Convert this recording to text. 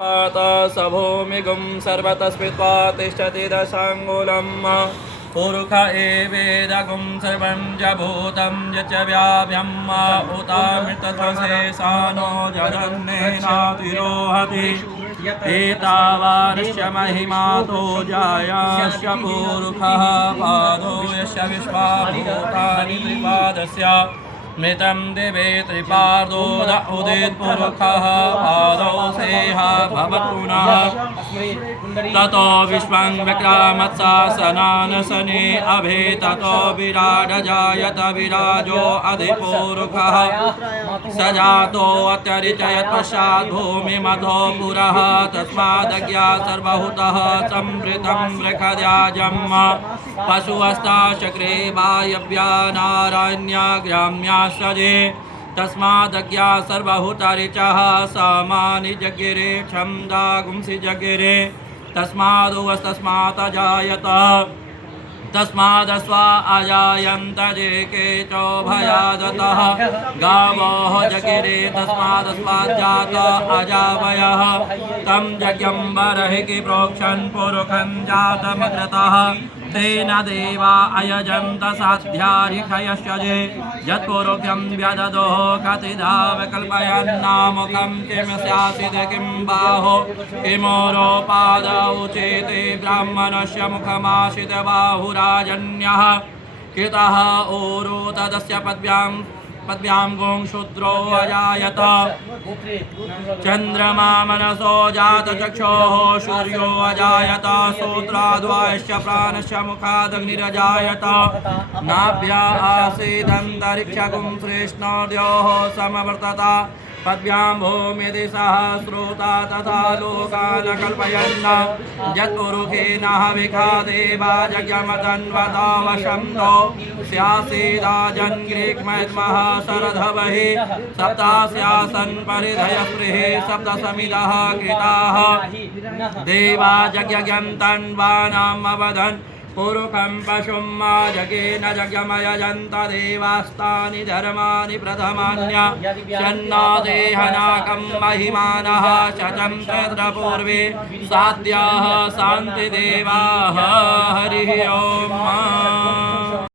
सभूमिगुं सर्वतस्पित्वा तिष्ठति दशाङ्गुलम् पुरुष एवेदगुं सर्वं च भूतं यच्च व्याप्यम् उतामृतशेषानो जगन्नेनातिरोहति एतावानस्य महिमातो जायास्य पुरुषः पादो यस्य विश्वाभूतानि त्रिपादस्य मृतं दिवे त्रिपादोद उदित्पुरुषः पादौ सेहा भवत्पुनः ततो विश्वं विक्रामत्सासनानसने अभे ततो विराड जायत विराजो अधिपुरुषः स जातो अत्यरिचयत् पश्चात् भूमिमधो पुरः तस्मादज्ञा सर्वहुतः संवृतं वृषद्याजम् पशुहस्ताचक्रे वायव्या नारायण्या ग्राम्या सजे तस्मादज्ञा सर्वहुतरिचः समानि जगिरे छन्दागुंसि जगिरे तस्मादुवस्तस्मात् जायत तस्मादस्वा अजायन्त जेके चोभयादतः गावोः जगिरे तस्मादस्माज्जात अजावयः तं यज्ञं बर्हिः प्रोक्षन् पुरुषं जातमग्रतः तेन देवा अयजन्त साध्यारिषयश्चजे यत्पुरुषं व्यददोः कतिधा विकल्पयन्नामुखं किं स्यासिद किं बाहो किमोरोपादौ चेते ब्राह्मणस्य मुखमाशित बाहुराजन्यः कृतः ऊरो तदस्य पद्भ्यां गुं शूद्रो अजायत चन्द्रमा मनसो जातचक्षोः सूर्यो अजायत सूत्राद्वायश्च प्राणस्य मुखादग्निरजायत नाभ्या आसीदन्तरिक्षगुं श्रेष्णोर्योः समवर्तत पद्भ्यां भूमिति सहस्रोता तथा लोकान् कल्पयन् यत्पुरुषेण हविषादेवा यज्ञमतन्वतावशन्तो स्यासीदाजन्ग्रीक्मैद्मः शरधवहि सप्तास्यासन् परिधयस्पृहे सप्तसमिदः कृताः देवा यज्ञं तन्वानाम् अवदन् पुरुषं पशुं जगेन यज्ञमयजन्त देवास्तानि धर्माणि प्रथमान्या देहनाकं महिमानः शतं चन्द्रपूर्वे साध्याः शान्तिदेवाः हरिः ओम्।